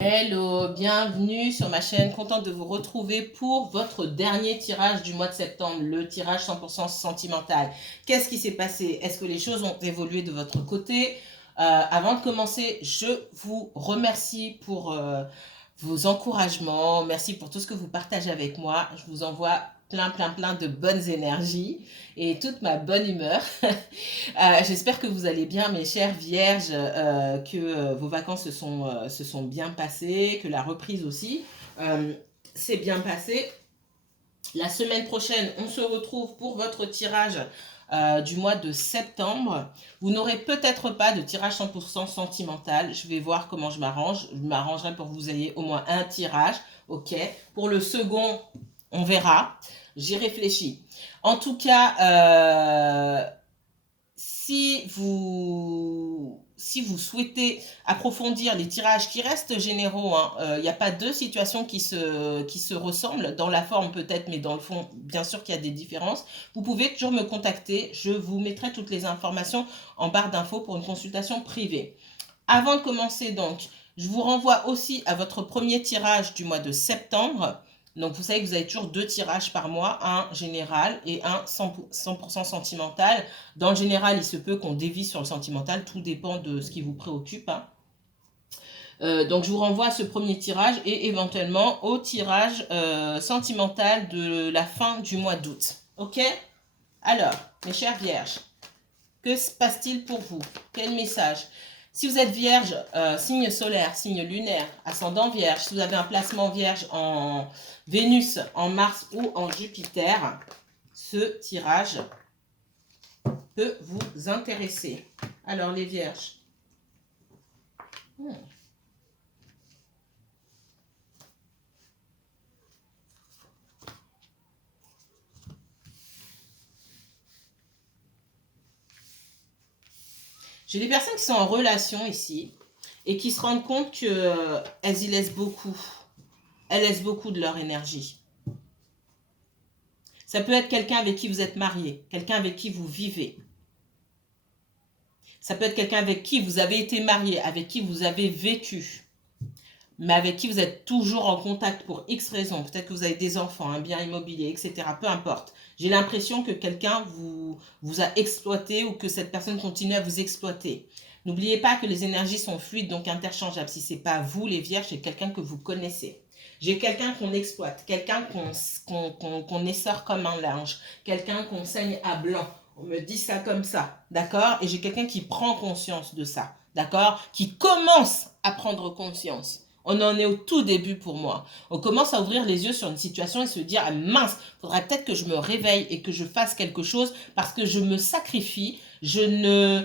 Hello, bienvenue sur ma chaîne, contente de vous retrouver pour votre dernier tirage du mois de septembre, le tirage 100% sentimental. Qu'est-ce qui s'est passé? Est-ce que les choses ont évolué de votre côté? Avant de commencer, je vous remercie pour vos encouragements, merci pour tout ce que vous partagez avec moi. Je vous envoie plein de bonnes énergies et toute ma bonne humeur. J'espère que vous allez bien, mes chères vierges, que vos vacances se sont bien passées, que la reprise aussi s'est bien passée. La semaine prochaine, on se retrouve pour votre tirage du mois de septembre. Vous n'aurez peut-être pas de tirage 100% sentimental. Je vais voir comment je m'arrange. Je m'arrangerai pour que vous ayez au moins un tirage. Ok. Pour le second, on verra. J'y réfléchis. En tout cas, si vous souhaitez approfondir les tirages qui restent généraux, il n'y a pas deux situations qui se ressemblent, dans la forme peut-être, mais dans le fond, bien sûr qu'il y a des différences. Vous pouvez toujours me contacter, je vous mettrai toutes les informations en barre d'infos pour une consultation privée. Avant de commencer donc, je vous renvoie aussi à votre premier tirage du mois de septembre. Donc vous savez que vous avez toujours deux tirages par mois, un général et un 100% sentimental. Dans le général, il se peut qu'on dévie sur le sentimental, tout dépend de ce qui vous préoccupe. Donc je vous renvoie à ce premier tirage et éventuellement au tirage sentimental de la fin du mois d'août. Ok? Alors, mes chères vierges, que se passe-t-il pour vous? Quel message? Si vous êtes vierge, signe solaire, signe lunaire, ascendant vierge, si vous avez un placement vierge en Vénus, en Mars ou en Jupiter, ce tirage peut vous intéresser. Alors les vierges. J'ai des personnes qui sont en relation ici et qui se rendent compte qu'elles y laissent beaucoup. Elles laissent beaucoup de leur énergie. Ça peut être quelqu'un avec qui vous êtes marié, quelqu'un avec qui vous vivez. Ça peut être quelqu'un avec qui vous avez été marié, avec qui vous avez vécu, mais avec qui vous êtes toujours en contact pour X raisons. Peut-être que vous avez des enfants, un bien immobilier, etc. Peu importe. J'ai l'impression que quelqu'un vous a exploité ou que cette personne continue à vous exploiter. N'oubliez pas que les énergies sont fluides, donc interchangeables. Si ce n'est pas vous, les vierges, c'est quelqu'un que vous connaissez. J'ai quelqu'un qu'on exploite, quelqu'un qu'on essore comme un linge, quelqu'un qu'on saigne à blanc. On me dit ça comme ça, d'accord? Et j'ai quelqu'un qui prend conscience de ça, d'accord? Qui commence à prendre conscience. On en est au tout début pour moi. On commence à ouvrir les yeux sur une situation et se dire ah, mince, faudrait peut-être que je me réveille et que je fasse quelque chose parce que je me sacrifie. J'ai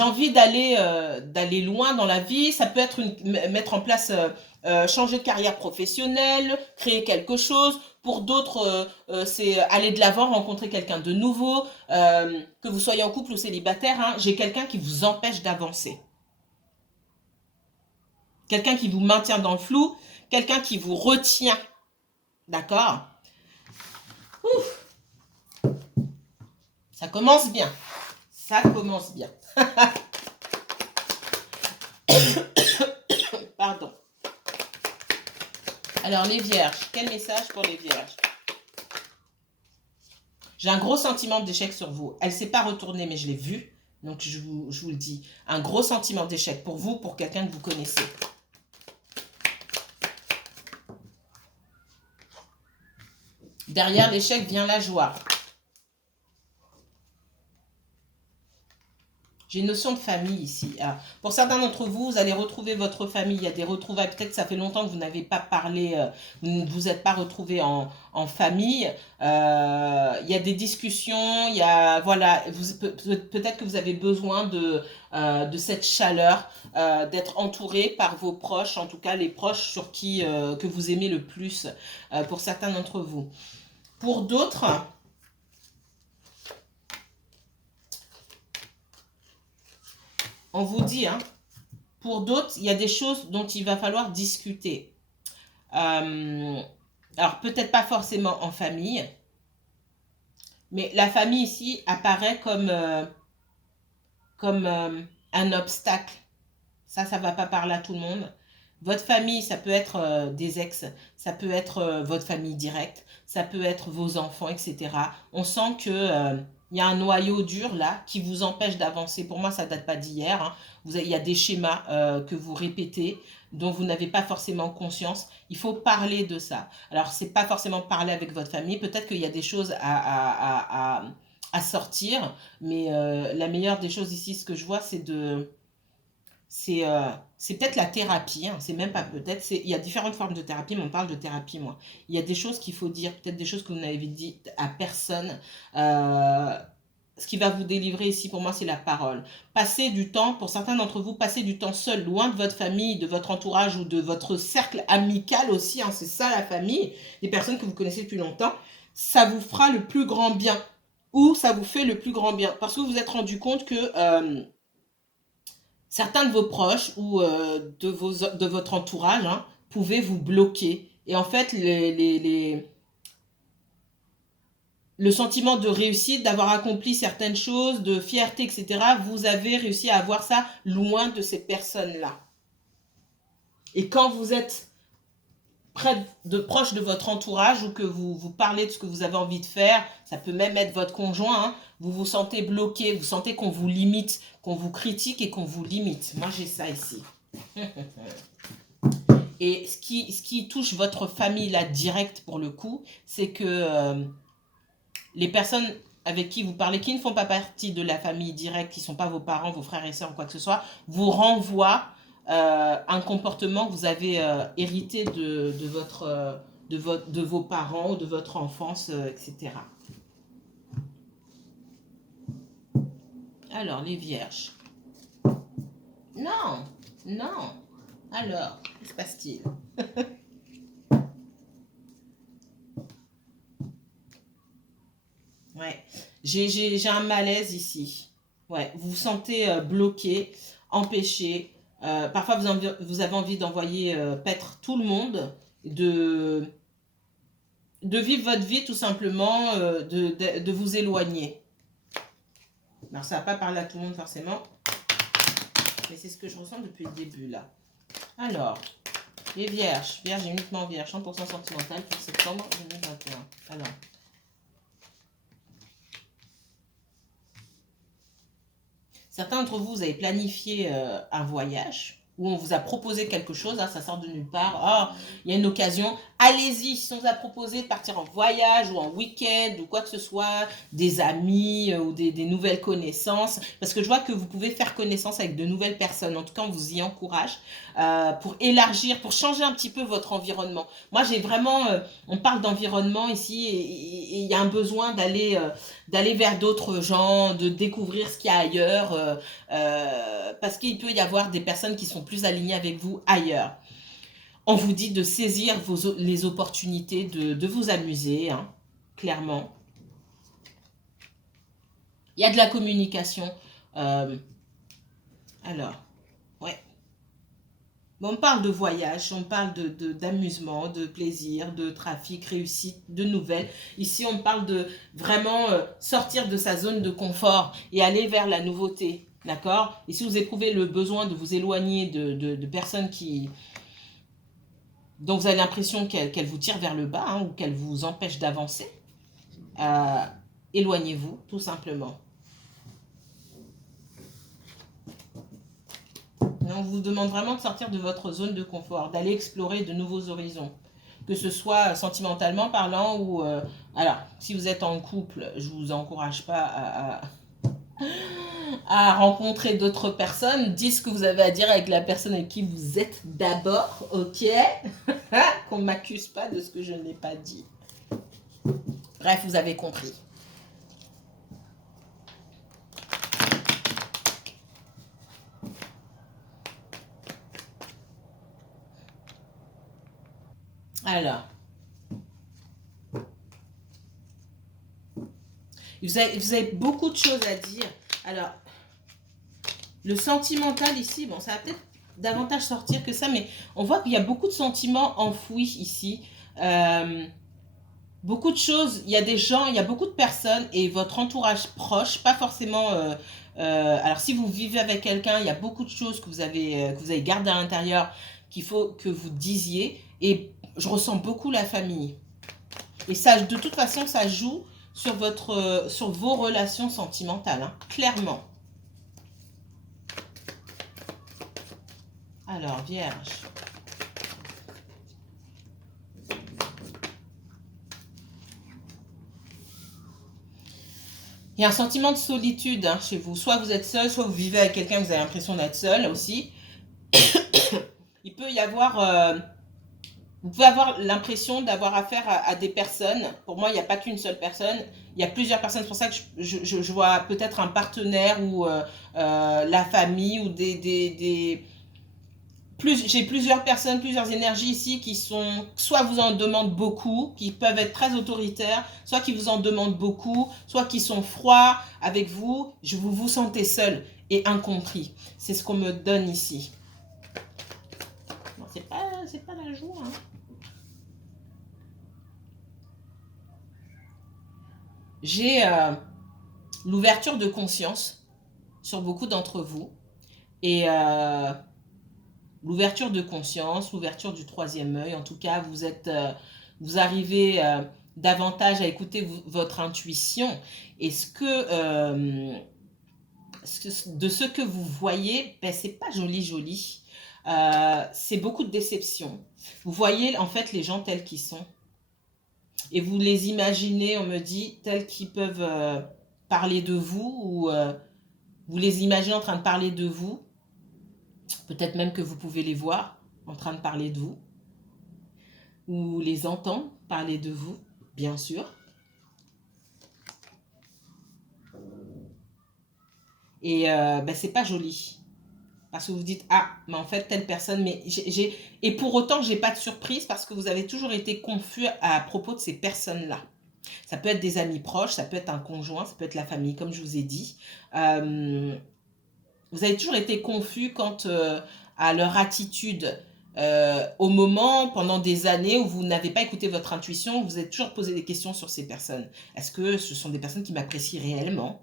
envie d'aller loin dans la vie. Ça peut être mettre en place, changer de carrière professionnelle, créer quelque chose. Pour d'autres, c'est aller de l'avant, rencontrer quelqu'un de nouveau. Que vous soyez en couple ou célibataire, hein, j'ai quelqu'un qui vous empêche d'avancer. Quelqu'un qui vous maintient dans le flou, quelqu'un qui vous retient. D'accord? Ouf, ça commence bien. Ça commence bien. Pardon. Alors, les vierges, quel message pour les vierges? J'ai un gros sentiment d'échec sur vous. Elle ne s'est pas retournée, mais je l'ai vue. Donc, je vous le dis. Un gros sentiment d'échec pour vous, pour quelqu'un que vous connaissez. Derrière l'échec vient la joie. J'ai une notion de famille ici. Pour certains d'entre vous, vous allez retrouver votre famille. Il y a des retrouvailles. Peut-être que ça fait longtemps que vous n'avez pas parlé, vous ne vous êtes pas retrouvés en famille. Il y a des discussions. Il y a, voilà, peut-être que vous avez besoin de cette chaleur, d'être entouré par vos proches, en tout cas les proches sur qui que vous aimez le plus, pour certains d'entre vous. Pour d'autres, on vous dit, hein, pour d'autres, il y a des choses dont il va falloir discuter. Alors, peut-être pas forcément en famille, mais la famille ici apparaît comme un obstacle. Ça ne va pas parler à tout le monde. Votre famille, ça peut être des ex, ça peut être votre famille directe, ça peut être vos enfants, etc. On sent que il y a un noyau dur là qui vous empêche d'avancer. Pour moi, ça date pas d'hier, hein. Il y a des schémas que vous répétez dont vous n'avez pas forcément conscience. Il faut parler de ça. Alors, c'est pas forcément parler avec votre famille. Peut-être qu'il y a des choses à sortir, mais la meilleure des choses ici, ce que je vois, c'est c'est peut-être la thérapie, hein, c'est même pas peut-être, il y a différentes formes de thérapie, mais on parle de thérapie, moi. Il y a des choses qu'il faut dire, peut-être des choses que vous n'avez dit à personne. Euh, Ce qui va vous délivrer ici, pour moi, c'est la parole. Passez du temps, pour certains d'entre vous, passez du temps seul, loin de votre famille, de votre entourage ou de votre cercle amical aussi, hein, c'est ça la famille, des personnes que vous connaissez depuis longtemps. Ça vous fera le plus grand bien, ou ça vous fait le plus grand bien, parce que vous vous êtes rendu compte que certains de vos proches ou de votre entourage, hein, pouvaient vous bloquer. Et en fait, le sentiment de réussite, d'avoir accompli certaines choses, de fierté, etc., vous avez réussi à avoir ça loin de ces personnes-là. Et quand vous êtes proche de votre entourage ou que vous parlez de ce que vous avez envie de faire, ça peut même être votre conjoint, hein, vous vous sentez bloqué, vous sentez qu'on vous limite, qu'on vous critique et qu'on vous limite. Moi, j'ai ça ici. Et ce qui touche votre famille là direct pour le coup, c'est que les personnes avec qui vous parlez, qui ne font pas partie de la famille directe, qui ne sont pas vos parents, vos frères et sœurs ou quoi que ce soit, vous renvoient un comportement que vous avez hérité de vos parents ou de votre enfance, etc. Alors, les vierges. Non, non. Alors, que se passe-t-il? Ouais, j'ai un malaise ici. Ouais, vous vous sentez bloqué, empêché. Parfois, vous avez envie d'envoyer paître tout le monde, de, de vivre votre vie tout simplement, de vous éloigner. Alors, ça va pas parler à tout le monde forcément, mais c'est ce que je ressens depuis le début là. Alors, les vierges, vierges uniquement vierges, 100% sentimental pour septembre 2021. Alors, certains d'entre vous, vous avez planifié un voyage où on vous a proposé quelque chose, hein, ça sort de nulle part, ah, il y a une occasion, allez-y, si on vous a proposé de partir en voyage ou en week-end ou quoi que ce soit, des amis ou des nouvelles connaissances, parce que je vois que vous pouvez faire connaissance avec de nouvelles personnes, en tout cas on vous y encourage, pour élargir, pour changer un petit peu votre environnement. Moi j'ai vraiment, on parle d'environnement ici et il y a un besoin d'aller vers d'autres gens, de découvrir ce qu'il y a ailleurs, parce qu'il peut y avoir des personnes qui sont plus alignées avec vous ailleurs. On vous dit de saisir les opportunités, de vous amuser, hein, clairement. Il y a de la communication. Euh, alors, ouais. Bon, on parle de voyage, on parle d'amusement, de plaisir, de trafic, réussite, de nouvelles. Ici, on parle de vraiment sortir de sa zone de confort et aller vers la nouveauté. D'accord? Et si vous éprouvez le besoin de vous éloigner de personnes dont vous avez l'impression qu'elles vous tirent vers le bas, hein, ou qu'elles vous empêchent d'avancer, euh, éloignez-vous, tout simplement. On vous demande vraiment de sortir de votre zone de confort, d'aller explorer de nouveaux horizons, que ce soit sentimentalement parlant ou... alors, si vous êtes en couple, je ne vous encourage pas à rencontrer d'autres personnes. Dites ce que vous avez à dire avec la personne avec qui vous êtes d'abord, ok? Qu'on ne m'accuse pas de ce que je n'ai pas dit. Bref, vous avez compris. Alors, vous avez beaucoup de choses à dire. Alors, le sentimental ici, bon, ça va peut-être davantage sortir que ça, mais on voit qu'il y a beaucoup de sentiments enfouis ici. Beaucoup de choses, il y a des gens, il y a beaucoup de personnes et votre entourage proche, pas forcément... alors si vous vivez avec quelqu'un, il y a beaucoup de choses que vous avez gardées à l'intérieur qu'il faut que vous disiez. Et je ressens beaucoup la famille. Et ça, de toute façon, ça joue sur vos relations sentimentales, hein, clairement. Alors, Vierge. Il y a un sentiment de solitude, hein, chez vous. Soit vous êtes seul, soit vous vivez avec quelqu'un, vous avez l'impression d'être seul aussi. Il peut y avoir... vous pouvez avoir l'impression d'avoir affaire à des personnes. Pour moi, il n'y a pas qu'une seule personne. Il y a plusieurs personnes. C'est pour ça que je vois peut-être un partenaire ou la famille ou j'ai plusieurs personnes, plusieurs énergies ici qui sont, soit vous en demandent beaucoup, qui peuvent être très autoritaires, soit qui vous en demandent beaucoup, soit qui sont froids avec vous. Vous vous sentez seul et incompris. C'est ce qu'on me donne ici. Non, c'est pas la joie, hein. J'ai l'ouverture de conscience sur beaucoup d'entre vous. Et l'ouverture de conscience, l'ouverture du troisième œil, en tout cas, vous arrivez davantage à écouter votre intuition. Et de ce que vous voyez, ben, c'est pas joli. C'est beaucoup de déception. Vous voyez en fait les gens tels qu'ils sont. Et vous les imaginez, on me dit, tels qu'ils peuvent parler de vous, ou vous les imaginez en train de parler de vous. Peut-être même que vous pouvez les voir en train de parler de vous, ou les entendre parler de vous, bien sûr. Et ben, c'est pas joli. Parce que vous dites, ah, mais en fait, telle personne, mais et pour autant, j'ai pas de surprise parce que vous avez toujours été confus à propos de ces personnes-là. Ça peut être des amis proches, ça peut être un conjoint, ça peut être la famille, comme je vous ai dit. Vous avez toujours été confus quant à leur attitude au moment, pendant des années où vous n'avez pas écouté votre intuition, vous vous êtes toujours posé des questions sur ces personnes. Est-ce que ce sont des personnes qui m'apprécient réellement ?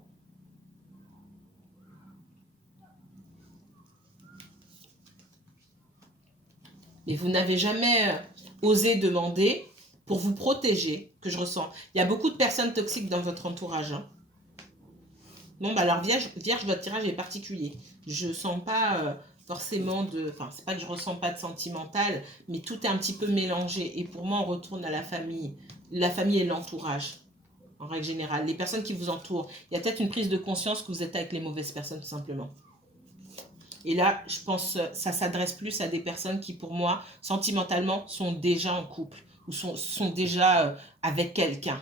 Et vous n'avez jamais osé demander pour vous protéger, que je ressens. Il y a beaucoup de personnes toxiques dans votre entourage. Hein. Bon, bah alors Vierge, votre tirage est particulier. Je sens pas forcément de... Enfin, c'est pas que je ressens pas de sentimental, mais tout est un petit peu mélangé. Et pour moi, on retourne à la famille. La famille et l'entourage, en règle générale. Les personnes qui vous entourent. Il y a peut-être une prise de conscience que vous êtes avec les mauvaises personnes, tout simplement. Et là, je pense ça s'adresse plus à des personnes qui, pour moi, sentimentalement, sont déjà en couple ou sont déjà avec quelqu'un.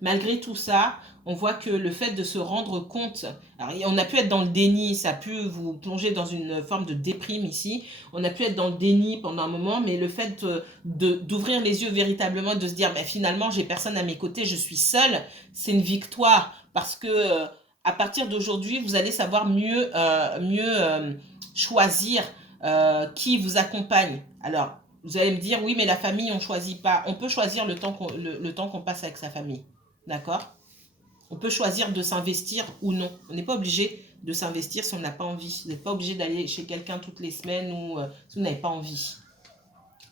Malgré tout ça, on voit que le fait de se rendre compte, alors on a pu être dans le déni, ça a pu vous plonger dans une forme de déprime ici, on a pu être dans le déni pendant un moment, mais le fait d'ouvrir les yeux véritablement, de se dire, ben, finalement, j'ai personne à mes côtés, je suis seule, c'est une victoire, parce que à partir d'aujourd'hui, vous allez savoir mieux choisir qui vous accompagne. Alors, vous allez me dire, oui, mais la famille, on ne choisit pas. On peut choisir le temps qu'on passe avec sa famille. D'accord ? On peut choisir de s'investir ou non. On n'est pas obligé de s'investir si on n'a pas envie. Vous n'êtes pas obligé d'aller chez quelqu'un toutes les semaines ou si vous n'avez pas envie.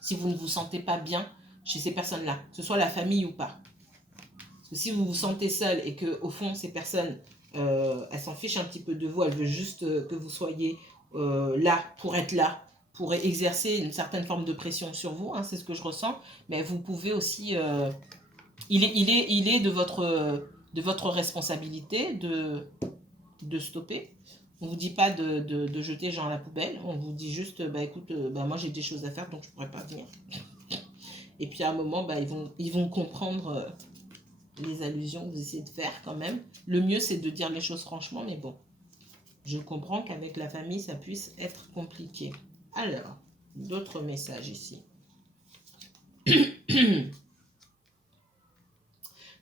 Si vous ne vous sentez pas bien chez ces personnes-là, que ce soit la famille ou pas. Parce que si vous vous sentez seul et que au fond, ces personnes, elles s'en fichent un petit peu de vous, elles veulent juste que vous soyez là, pour exercer une certaine forme de pression sur vous, hein, c'est ce que je ressens, mais vous pouvez aussi... il est de votre responsabilité de stopper. On ne vous dit pas de jeter les gens à la poubelle, on vous dit juste, bah écoute, bah, moi j'ai des choses à faire donc je ne pourrais pas venir. Et puis à un moment, bah, ils vont comprendre les allusions que vous essayez de faire quand même. Le mieux c'est de dire les choses franchement, mais bon, je comprends qu'avec la famille ça puisse être compliqué. Alors, d'autres messages ici.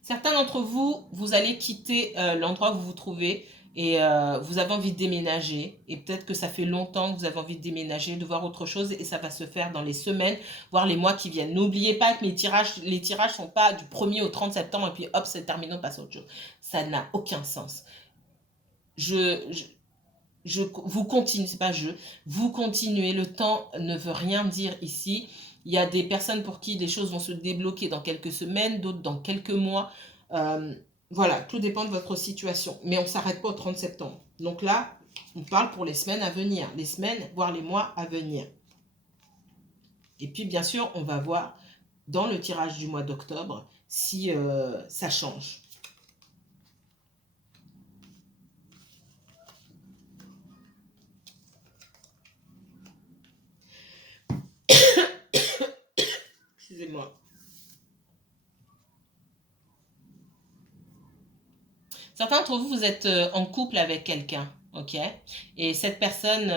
Certains d'entre vous, vous allez quitter l'endroit où vous vous trouvez et vous avez envie de déménager. Et peut-être que ça fait longtemps que vous avez envie de déménager, de voir autre chose et ça va se faire dans les semaines, voire les mois qui viennent. N'oubliez pas que les tirages ne sont pas du 1er au 30 septembre et puis hop, c'est terminé, on passe à autre chose. Ça n'a aucun sens. vous continuez, c'est pas vous continuez, le temps ne veut rien dire ici. Il y a des personnes pour qui les choses vont se débloquer dans quelques semaines, d'autres dans quelques mois. Voilà, tout dépend de votre situation. Mais on ne s'arrête pas au 30 septembre. Donc là, on parle pour les semaines à venir, les semaines, voire les mois à venir. Et puis, bien sûr, on va voir dans le tirage du mois d'octobre si ça change. Excusez-moi. Certains d'entre vous, vous êtes en couple avec quelqu'un, ok? Et cette personne,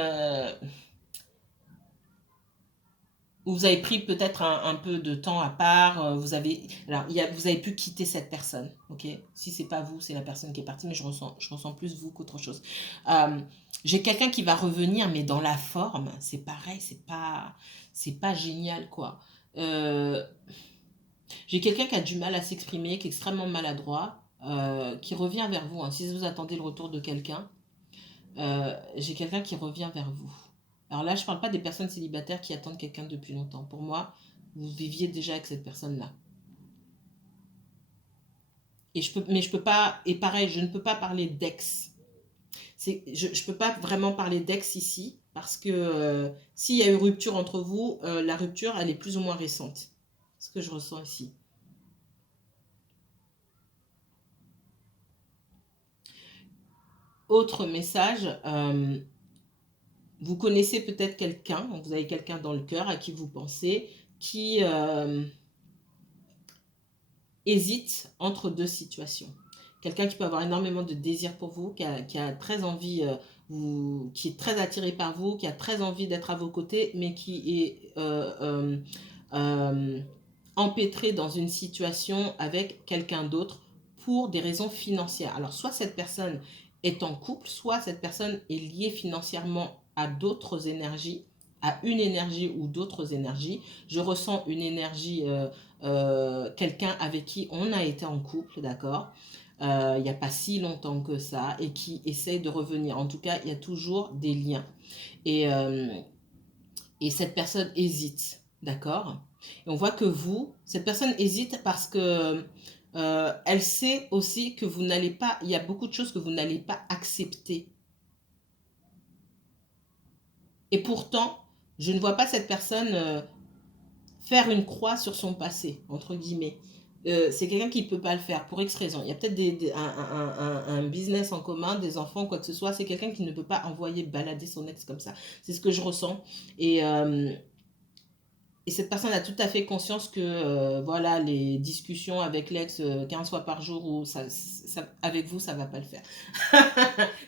vous avez pris peut-être un peu de temps à part, vous avez, alors, vous avez pu quitter cette personne, ok? Si c'est pas vous, c'est la personne qui est partie, mais je ressens plus vous qu'autre chose. J'ai quelqu'un qui va revenir, mais dans la forme, c'est pareil, c'est pas génial, quoi. J'ai quelqu'un qui a du mal à s'exprimer, qui est extrêmement maladroit, qui revient vers vous, hein. Si vous attendez le retour de quelqu'un, j'ai quelqu'un qui revient vers vous. Alors là, je ne parle pas des personnes célibataires qui attendent quelqu'un depuis longtemps. Pour moi, vous viviez déjà avec cette personne-là. Mais je peux pas, et pareil, je ne peux pas parler d'ex. Je ne peux pas vraiment parler d'ex ici, parce que s'il y a eu rupture entre vous, la rupture, elle est plus ou moins récente. C'est ce que je ressens ici. Autre message, vous connaissez peut-être quelqu'un, vous avez quelqu'un dans le cœur à qui vous pensez, qui hésite entre deux situations. Quelqu'un qui peut avoir énormément de désir pour vous, qui a très envie, qui est très attiré par vous, qui a très envie d'être à vos côtés, mais qui est empêtré dans une situation avec quelqu'un d'autre pour des raisons financières. Alors, soit cette personne est en couple, soit cette personne est liée financièrement à d'autres énergies, à une énergie ou d'autres énergies. Je ressens une énergie, quelqu'un avec qui on a été en couple, d'accord, il n'y a pas si longtemps que ça, et qui essaye de revenir. En tout cas, il y a toujours des liens. Et cette personne hésite, d'accord. Et on voit que cette personne hésite parce que elle sait aussi que vous n'allez pas, il y a beaucoup de choses que vous n'allez pas accepter. Et pourtant, je ne vois pas cette personne faire une croix sur son passé, entre guillemets. C'est quelqu'un qui ne peut pas le faire pour X raisons. Il y a peut-être un business en commun, des enfants, quoi que ce soit. C'est quelqu'un qui ne peut pas envoyer balader son ex comme ça. C'est ce que je ressens. Et cette personne a tout à fait conscience que voilà, les discussions avec l'ex 15 fois par jour, ou avec vous, ça ne va pas le faire.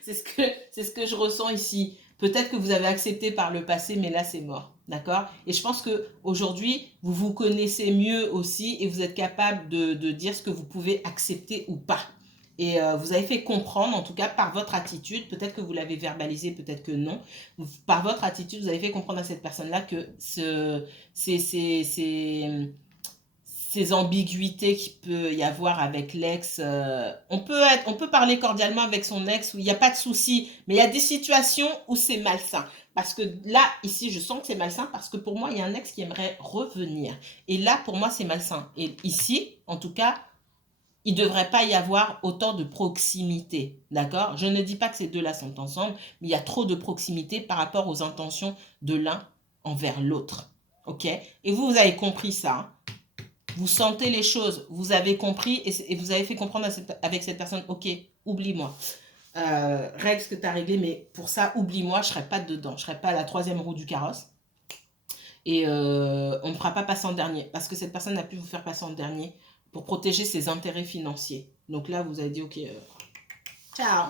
C'est ce que je ressens ici. Peut-être que vous avez accepté par le passé, mais là, c'est mort. D'accord? Et je pense qu'aujourd'hui, vous vous connaissez mieux aussi et vous êtes capable de dire ce que vous pouvez accepter ou pas. Et vous avez fait comprendre, en tout cas par votre attitude, peut-être que vous l'avez verbalisé, peut-être que non, par votre attitude, vous avez fait comprendre à cette personne-là que ces ambiguïtés qu'il peut y avoir avec l'ex, on peut parler cordialement avec son ex où il n'y a pas de souci, mais il y a des situations où c'est malsain. Parce que là, ici, je sens que c'est malsain parce que pour moi, il y a un ex qui aimerait revenir. Et là, pour moi, c'est malsain. Et ici, en tout cas, il ne devrait pas y avoir autant de proximité, d'accord? Je ne dis pas que ces deux-là sont ensemble, mais il y a trop de proximité par rapport aux intentions de l'un envers l'autre, ok? Et vous avez compris ça, hein? Vous sentez les choses, vous avez compris et vous avez fait comprendre avec cette personne, ok, oublie-moi. Règle ce que tu as réglé, mais pour ça, oublie-moi, je ne serai pas dedans, je ne serai pas à la troisième roue du carrosse. Et on ne me fera pas passer en dernier, parce que cette personne a pu vous faire passer en dernier pour protéger ses intérêts financiers. Donc là, vous avez dit, ok, ciao,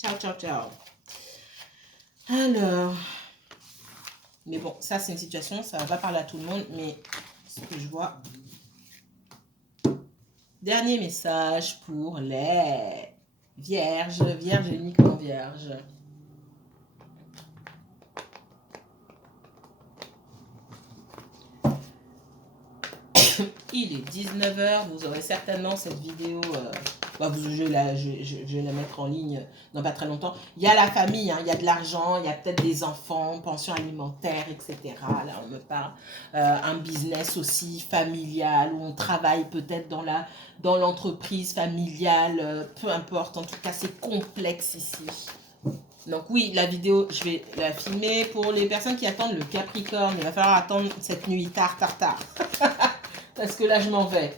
ciao, ciao, ciao. Alors, mais bon, ça c'est une situation, ça va pas parler à tout le monde, mais ce que je vois. Dernier message pour les vierges, vierges et uniquement vierges. Il est 19h, vous aurez certainement cette vidéo Bah, je vais la mettre en ligne dans pas très longtemps. Il y a la famille, hein, il y a de l'argent, il y a peut-être des enfants, pension alimentaire, etc. Là, on me parle. Un business aussi familial où on travaille peut-être dans l'entreprise familiale, peu importe. En tout cas, c'est complexe ici. Donc oui, la vidéo, je vais la filmer. Pour les personnes qui attendent le Capricorne, il va falloir attendre cette nuit tard. Parce que là, je m'en vais.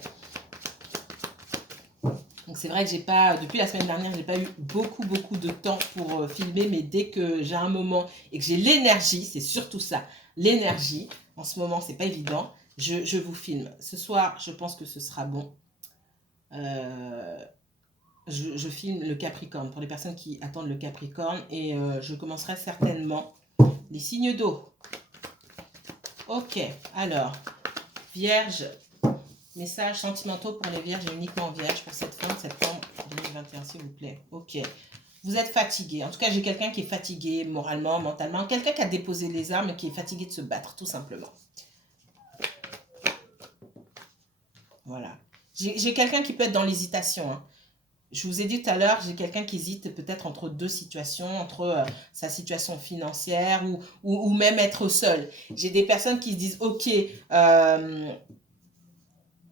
Donc c'est vrai que j'ai pas, depuis la semaine dernière, j'ai pas eu beaucoup de temps pour filmer, mais dès que j'ai un moment et que j'ai l'énergie, c'est surtout ça, l'énergie, en ce moment c'est pas évident, je vous filme. Ce soir, je pense que ce sera bon. Je filme le Capricorne, pour les personnes qui attendent le Capricorne, et je commencerai certainement les signes d'eau. Ok, alors, Vierge, messages sentimentaux pour les vierges et uniquement vierges pour cette fin de septembre 2021, s'il vous plaît. Ok. Vous êtes fatigué. En tout cas, j'ai quelqu'un qui est fatigué moralement, mentalement. Quelqu'un qui a déposé les armes et qui est fatigué de se battre, tout simplement. Voilà. J'ai quelqu'un qui peut être dans l'hésitation. Hein. Je vous ai dit tout à l'heure, j'ai quelqu'un qui hésite peut-être entre deux situations, entre sa situation financière ou même être seul. J'ai des personnes qui se disent, ok,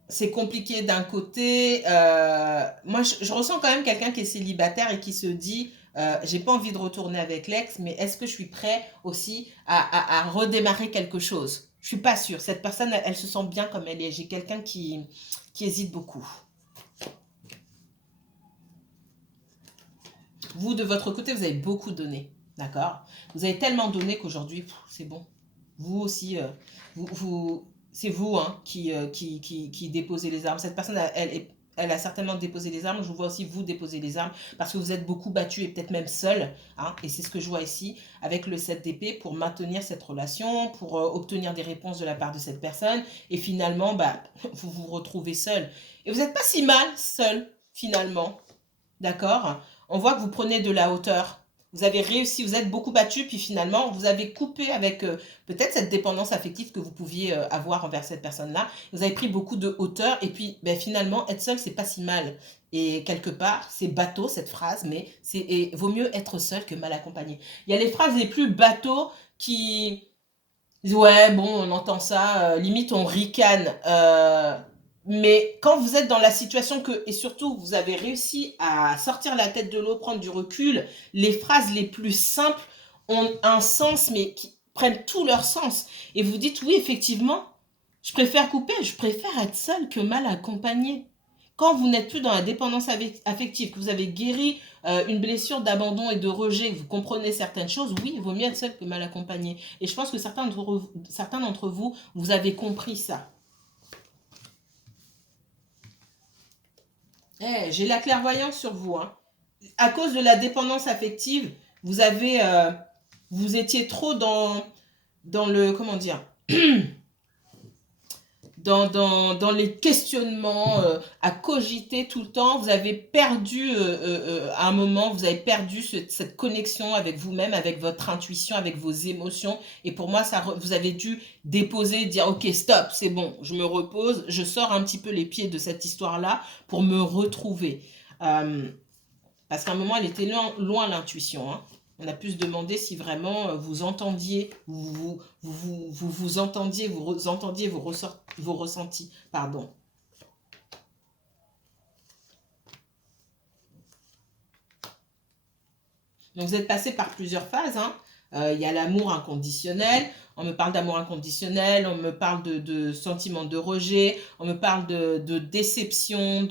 c'est compliqué d'un côté. Moi, je ressens quand même quelqu'un qui est célibataire et qui se dit, j'ai pas envie de retourner avec l'ex, mais est-ce que je suis prêt aussi à redémarrer quelque chose? Je suis pas sûre. Cette personne, elle se sent bien comme elle est. J'ai quelqu'un qui hésite beaucoup. Vous, de votre côté, vous avez beaucoup donné. D'accord? Vous avez tellement donné qu'aujourd'hui, c'est bon. Vous aussi, c'est vous hein, qui déposez les armes. Cette personne, elle a certainement déposé les armes. Je vous vois aussi vous déposer les armes parce que vous êtes beaucoup battu et peut-être même seul. Hein, et c'est ce que je vois ici avec le 7 d'épée pour maintenir cette relation, pour obtenir des réponses de la part de cette personne. Et finalement, bah, vous vous retrouvez seul. Et vous n'êtes pas si mal seul, finalement. D'accord? On voit que vous prenez de la hauteur. Vous avez réussi, vous êtes beaucoup battu, puis finalement, vous avez coupé avec peut-être cette dépendance affective que vous pouviez avoir envers cette personne-là. Vous avez pris beaucoup de hauteur, et puis ben, finalement, être seul, c'est pas si mal. Et quelque part, c'est bateau cette phrase, mais vaut mieux être seul que mal accompagné. Il y a les phrases les plus bateaux qui ouais, bon, on entend ça, limite on ricane. Mais quand vous êtes dans la situation et surtout vous avez réussi à sortir la tête de l'eau, prendre du recul, les phrases les plus simples ont un sens, mais qui prennent tout leur sens. Et vous dites, oui, effectivement, je préfère couper, je préfère être seule que mal accompagnée. Quand vous n'êtes plus dans la dépendance affective, que vous avez guéri une blessure d'abandon et de rejet, que vous comprenez certaines choses, oui, il vaut mieux être seul que mal accompagné. Et je pense que certains d'entre vous, vous avez compris ça. J'ai la clairvoyance sur vous. Hein. À cause de la dépendance affective, vous étiez trop dans le, comment dire, dans les questionnements, à cogiter tout le temps. Vous avez perdu, à un moment, vous avez perdu cette connexion avec vous-même, avec votre intuition, avec vos émotions. Et pour moi, vous avez dû déposer, dire, ok, stop, c'est bon, je me repose, je sors un petit peu les pieds de cette histoire-là pour me retrouver. Parce qu'à un moment, elle était loin l'intuition. Hein. On a pu se demander si vraiment vous entendiez, vous entendiez, vos ressentis. Pardon. Donc vous êtes passé par plusieurs phases. Hein. Il y a l'amour inconditionnel. On me parle d'amour inconditionnel, on me parle de sentiments de rejet, on me parle de déception,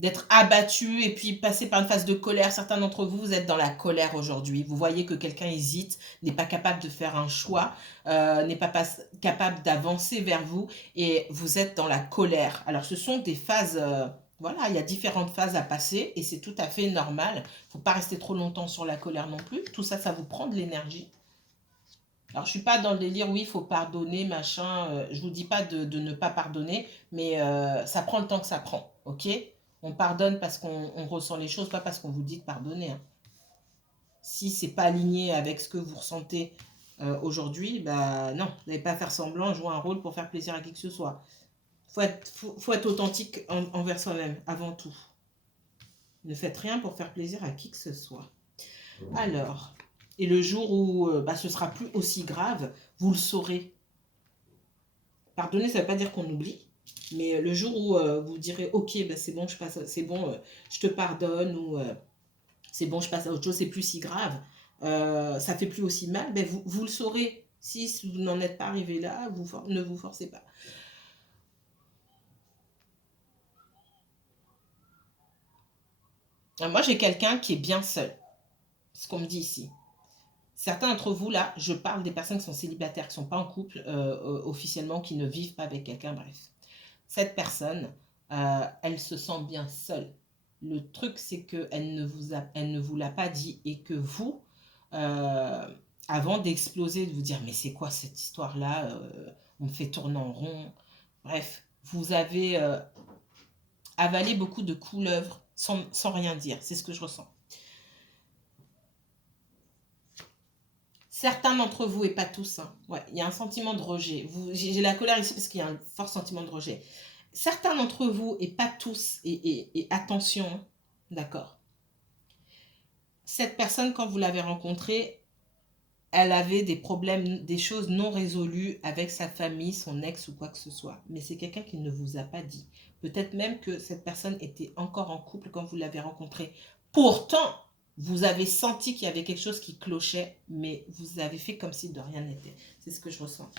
d'être abattu et puis passer par une phase de colère. Certains d'entre vous, vous êtes dans la colère aujourd'hui. Vous voyez que quelqu'un hésite, n'est pas capable de faire un choix, n'est pas capable d'avancer vers vous et vous êtes dans la colère. Alors ce sont des phases... voilà, il y a différentes phases à passer et c'est tout à fait normal. Il ne faut pas rester trop longtemps sur la colère non plus. Tout ça, ça vous prend de l'énergie. Alors, je ne suis pas dans le délire, oui, il faut pardonner, machin. Je ne vous dis pas de ne pas pardonner, mais ça prend le temps que ça prend, ok? On pardonne parce qu'on ressent les choses, pas parce qu'on vous dit de pardonner. Hein. Si c'est pas aligné avec ce que vous ressentez aujourd'hui, bah non, vous n'allez pas faire semblant, jouer un rôle pour faire plaisir à qui que ce soit. Faut être authentique envers soi-même, avant tout. Ne faites rien pour faire plaisir à qui que ce soit. Alors, et le jour où ce sera plus aussi grave, vous le saurez. Pardonner, ça ne veut pas dire qu'on oublie. Mais le jour où vous direz, ok, c'est bon, je te pardonne, ou c'est bon, je passe à autre chose, c'est plus si grave, ça fait plus aussi mal, vous le saurez. Si vous n'en êtes pas arrivé là, ne vous forcez pas. Moi, j'ai quelqu'un qui est bien seul. C'est ce qu'on me dit ici. Certains d'entre vous, là, je parle des personnes qui sont célibataires, qui ne sont pas en couple officiellement, qui ne vivent pas avec quelqu'un, bref. Cette personne, elle se sent bien seule. Le truc, c'est qu'elle ne vous l'a pas dit, et que vous, avant d'exploser, de vous dire, mais c'est quoi cette histoire-là, on me fait tourner en rond. Bref, vous avez avalé beaucoup de couleuvres sans rien dire. C'est ce que je ressens. Certains d'entre vous, et pas tous, hein, ouais, il y a un sentiment de rejet. J'ai la colère ici parce qu'il y a un fort sentiment de rejet. Certains d'entre vous, et pas tous, et attention, d'accord. Cette personne, quand vous l'avez rencontrée, elle avait des problèmes, des choses non résolues avec sa famille, son ex ou quoi que ce soit. Mais c'est quelqu'un qui ne vous a pas dit. Peut-être même que cette personne était encore en couple quand vous l'avez rencontrée. Pourtant, vous avez senti qu'il y avait quelque chose qui clochait, mais vous avez fait comme si de rien n'était. C'est ce que je ressens.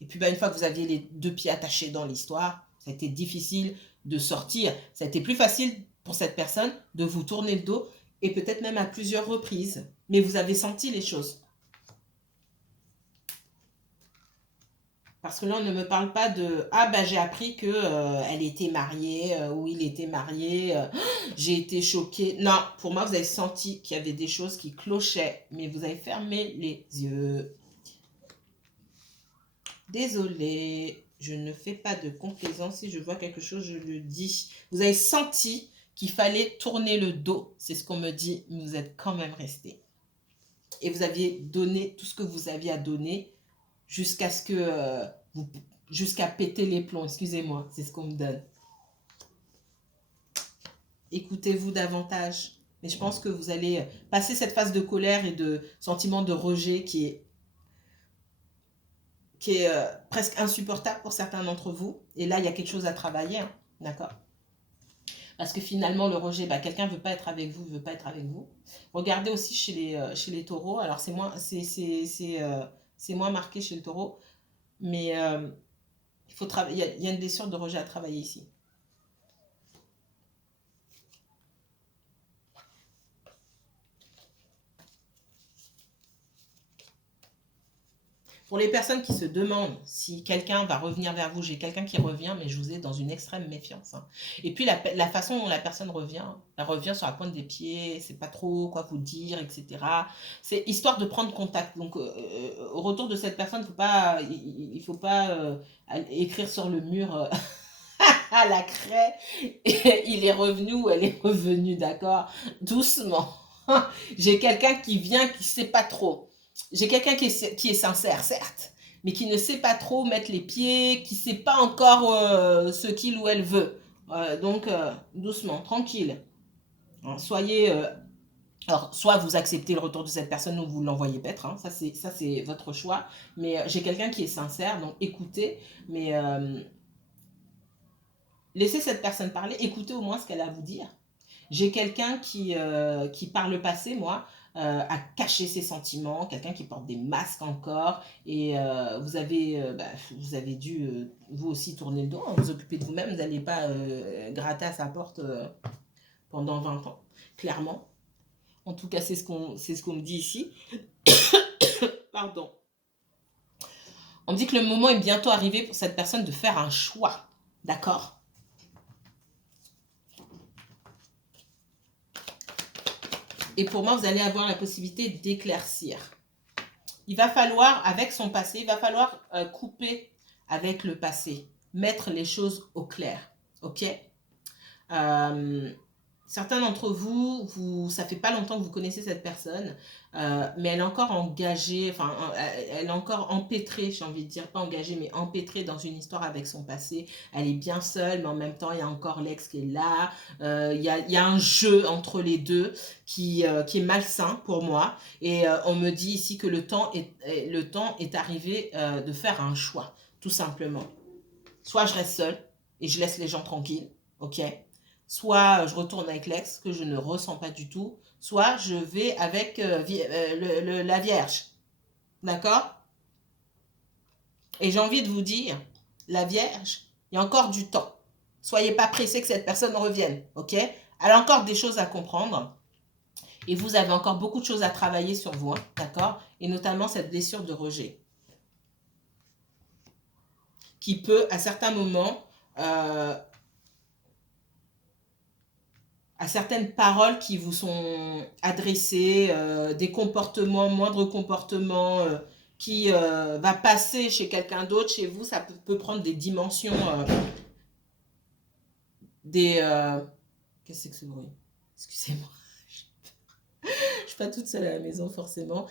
Et puis, une fois que vous aviez les deux pieds attachés dans l'histoire, ça a été difficile de sortir. Ça a été plus facile pour cette personne de vous tourner le dos, et peut-être même à plusieurs reprises. Mais vous avez senti les choses. Parce que là, on ne me parle pas de « Ah, j'ai appris qu'elle était mariée ou il était marié. J'ai été choquée. » Non, pour moi, vous avez senti qu'il y avait des choses qui clochaient, mais vous avez fermé les yeux. Désolée, je ne fais pas de complaisance. Si je vois quelque chose, je le dis. Vous avez senti qu'il fallait tourner le dos. C'est ce qu'on me dit, mais vous êtes quand même resté. Et vous aviez donné tout ce que vous aviez à donner jusqu'à ce que jusqu'à péter les plombs, excusez-moi, c'est ce qu'on me donne. Écoutez-vous davantage. Mais je pense que vous allez passer cette phase de colère et de sentiment de rejet qui est presque insupportable pour certains d'entre vous. Et là, il y a quelque chose à travailler, hein, d'accord? Parce que finalement, le rejet, quelqu'un ne veut pas être avec vous, il ne veut pas être avec vous. Regardez aussi chez les taureaux. Alors, c'est moins marqué chez le taureau. Mais il y a une blessure de rejet à travailler ici. Pour les personnes qui se demandent si quelqu'un va revenir vers vous, j'ai quelqu'un qui revient, mais je vous ai dans une extrême méfiance. Hein. Et puis la façon dont la personne revient, elle revient sur la pointe des pieds, c'est pas trop quoi vous dire, etc. C'est histoire de prendre contact. Donc au retour de cette personne, il faut pas écrire sur le mur à la craie, il est revenu ou elle est revenue, d'accord? Doucement. J'ai quelqu'un qui vient, qui sait pas trop. J'ai quelqu'un qui est sincère, certes, mais qui ne sait pas trop mettre les pieds, qui ne sait pas encore ce qu'il ou elle veut. Donc, doucement, tranquille. Soyez... alors, soit vous acceptez le retour de cette personne ou vous l'envoyez paître, hein, ça c'est votre choix. Mais j'ai quelqu'un qui est sincère, donc écoutez, mais laissez cette personne parler, écoutez au moins ce qu'elle a à vous dire. J'ai quelqu'un qui, par le passé, moi, a caché ses sentiments, quelqu'un qui porte des masques encore, et vous avez dû, vous aussi, tourner le dos, hein, vous occuper de vous-même, vous n'allez pas gratter à sa porte pendant 20 ans, clairement. En tout cas, c'est ce qu'on me dit ici. Pardon. On me dit que le moment est bientôt arrivé pour cette personne de faire un choix, d'accord ? Et pour moi, vous allez avoir la possibilité d'éclaircir. Il va falloir, avec son passé, il va falloir couper avec le passé. Mettre les choses au clair. Ok ? Certains d'entre vous, ça fait pas longtemps que vous connaissez cette personne, mais elle est encore engagée, enfin, elle est encore empêtrée, j'ai envie de dire, pas engagée, mais empêtrée dans une histoire avec son passé. Elle est bien seule, mais en même temps, il y a encore l'ex qui est là. Il y a un jeu entre les deux qui est malsain pour moi. Et on me dit ici que le temps est arrivé de faire un choix, tout simplement. Soit je reste seule et je laisse les gens tranquilles, ok? Soit je retourne avec l'ex que je ne ressens pas du tout, soit je vais avec la Vierge, d'accord? Et j'ai envie de vous dire, la Vierge, il y a encore du temps. Soyez pas pressés que cette personne revienne, ok? Elle a encore des choses à comprendre et vous avez encore beaucoup de choses à travailler sur vous, hein, d'accord? Et notamment cette blessure de rejet qui peut, à certains moments, à certaines paroles qui vous sont adressées, des comportements, moindres comportements qui va passer chez quelqu'un d'autre, chez vous, ça peut prendre des dimensions, des... Qu'est-ce que c'est que ce bruit? Excusez-moi. Je suis pas toute seule à la maison forcément.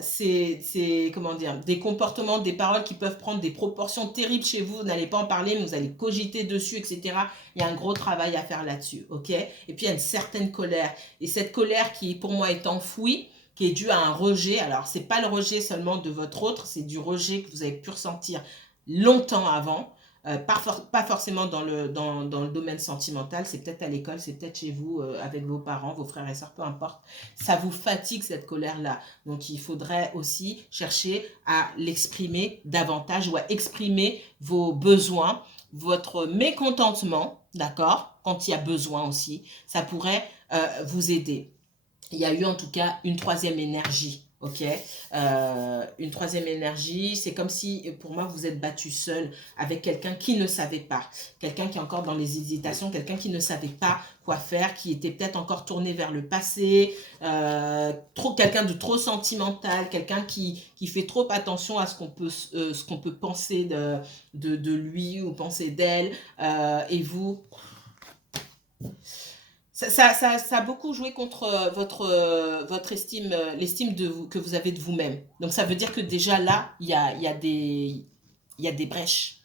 C'est, comment dire, des comportements, des paroles qui peuvent prendre des proportions terribles chez vous. Vous n'allez pas en parler, mais vous allez cogiter dessus, etc. Il y a un gros travail à faire là-dessus, ok? Et puis il y a une certaine colère. Et cette colère qui, pour moi, est enfouie, qui est due à un rejet. Alors, c'est pas le rejet seulement de votre autre, c'est du rejet que vous avez pu ressentir longtemps avant. Pas forcément dans le domaine sentimental, c'est peut-être à l'école, c'est peut-être chez vous, avec vos parents, vos frères et sœurs, peu importe. Ça vous fatigue cette colère-là. Donc il faudrait aussi chercher à l'exprimer davantage ou à exprimer vos besoins, votre mécontentement, d'accord, quand il y a besoin aussi. Ça pourrait vous aider. Il y a eu en tout cas une troisième énergie. Ok, une troisième énergie, c'est comme si pour moi vous êtes battu seul avec quelqu'un qui ne savait pas, quelqu'un qui est encore dans les hésitations, quelqu'un qui ne savait pas quoi faire, qui était peut-être encore tourné vers le passé, quelqu'un de trop sentimental, quelqu'un qui fait trop attention à ce qu'on peut penser de lui ou penser d'elle, et vous... Ça a beaucoup joué contre votre estime, l'estime que vous avez de vous-même. Donc ça veut dire que déjà là, il y a des brèches.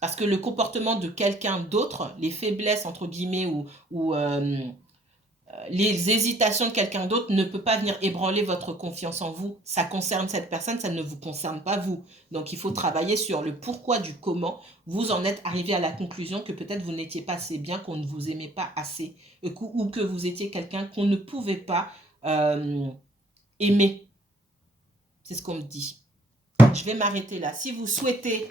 Parce que le comportement de quelqu'un d'autre, les faiblesses entre guillemets ou les hésitations de quelqu'un d'autre ne peut pas venir ébranler votre confiance en vous. Ça concerne cette personne, ça ne vous concerne pas vous. Donc il faut travailler sur le pourquoi du comment vous en êtes arrivé à la conclusion que peut-être vous n'étiez pas assez bien, qu'on ne vous aimait pas assez, ou que vous étiez quelqu'un qu'on ne pouvait pas aimer. C'est ce qu'on me dit. Je vais m'arrêter là. Si vous souhaitez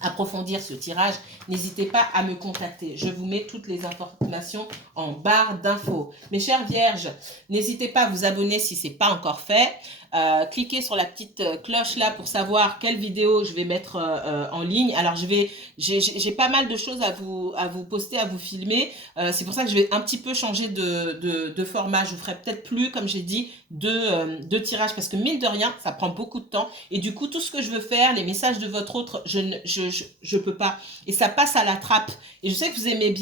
approfondir ce tirage, n'hésitez pas à me contacter. Je vous mets toutes les informations en barre d'infos. Mes chères vierges, n'hésitez pas à vous abonner si ce n'est pas encore fait. Cliquez sur la petite cloche là pour savoir quelle vidéo je vais mettre en ligne. Alors j'ai pas mal de choses à vous poster, à vous filmer. C'est pour ça que je vais un petit peu changer de format. Je vous ferai peut-être plus, comme j'ai dit, deux tirages parce que mine de rien, ça prend beaucoup de temps. Et du coup, tout ce que je veux faire, les messages de votre autre, je peux pas. Et ça passe à la trappe. Et je sais que vous aimez bien.